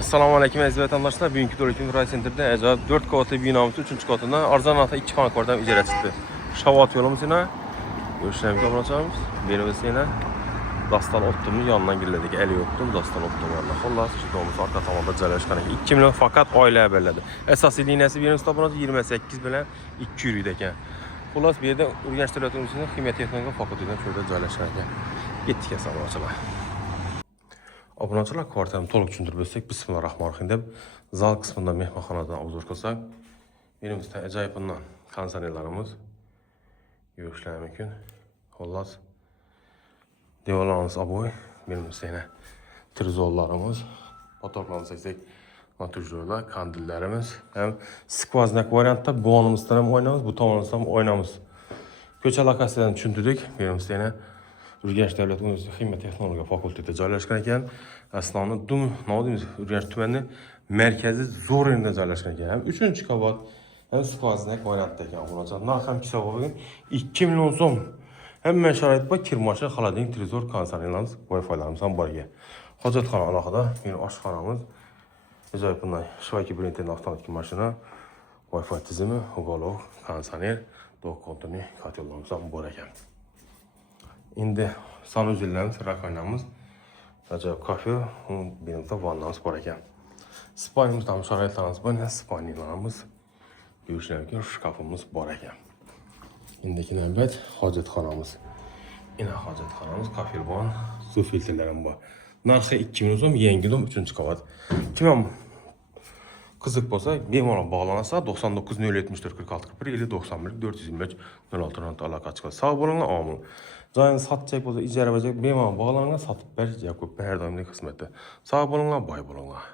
Assalomu alaykum aziz vatandaşlar. Bugünkü Do'lekin Ray Center'da acayip 4 qavatlı binamız 3. katında arzanata 2 xonaklardan ijara chiqdi. Shavat yo'limiz yana görüşlerimiz qabulacağımız. Berimiz yana Dastan Optim'in yanından girdik. Eli yoktu. Dastan Optim yanına. Xullas, chiqdimiz arka tomonda joylashgan ekan. 2 million faqat oila beladi. Asosiy liniyasi berimiz tomonda 28 bilan 2 yuriydi ekan. Xullas, bu yerda Urganch davlat universitetining Ximiya texnika fakultetidan shurda joylashgan ekan. Ketdik assalomu. Obunachilar kvartirani to'liq tushuntirib o'tsak, bismillahirrohmanirrohim deb zal qismidan mehmonxonadan obzor qilsak, menimizda ajoyibundan konsertlarimiz yurishlari mumkin. Xullas, devorlarimiz abo'y, menimizda yana trezorlarimiz, fotolarimiz desak, naturjoylar, kandillarimiz, ham skvoznak variantda bu onimizdan ham o'ynaymiz, bu tomonimizdan ham o'ynaymiz. Ko'cha lokatsiyadan tushuntirdik, menimizda yana Urganch davlat universiteti Ximiya texnologiya fakultetida joylashgan ekan. Aslında Urganch tumani markazi zo'r yerda joylashgan ekan. Ham 3-qavat, ham skvoznak variantda ekan. Bunaqa narx ham hisoblangan 2 million so'm. Hamma sharoit bor, kirmoshina, xolodilnik, televizor, konsollarimiz, Wi-Fi'larimiz ham bor ekan. Hojatxona alohida, meni oshxonamiz, ajoyib bunday shvayki brendning avtomatik mashina, Wi-Fi tizimi, uголок, konsoler, do'konning kotellarimiz ham bor ekan. Endi sanuzellarimiz, rakoynamiz, ajoyib kafe, benimizda vannamiz bor ekan. Spanyamizda ham sharoitlarimiz bor, spanylarimiz, yurishlarga shkafimiz bor ekan. Endiki navbat hojatxonamiz. Ina hojatxonamiz, kafelbon, suv filtrlari ham bor. Narxi 2 million so'm, yangi dom 3-qavat. Kim ham qiziq bo'lsa, bemalol bog'lansa 99 074 46 41 50 91 425 06 aloqa chiqadi. Sog' bo'linglar, omil. Joyini sotchak bo'lsa, ijara bajak bemalol bog'laninglar, sotib berish, yoki har doimlik xizmatda. Sog' bo'linglar, boy bo'linglar.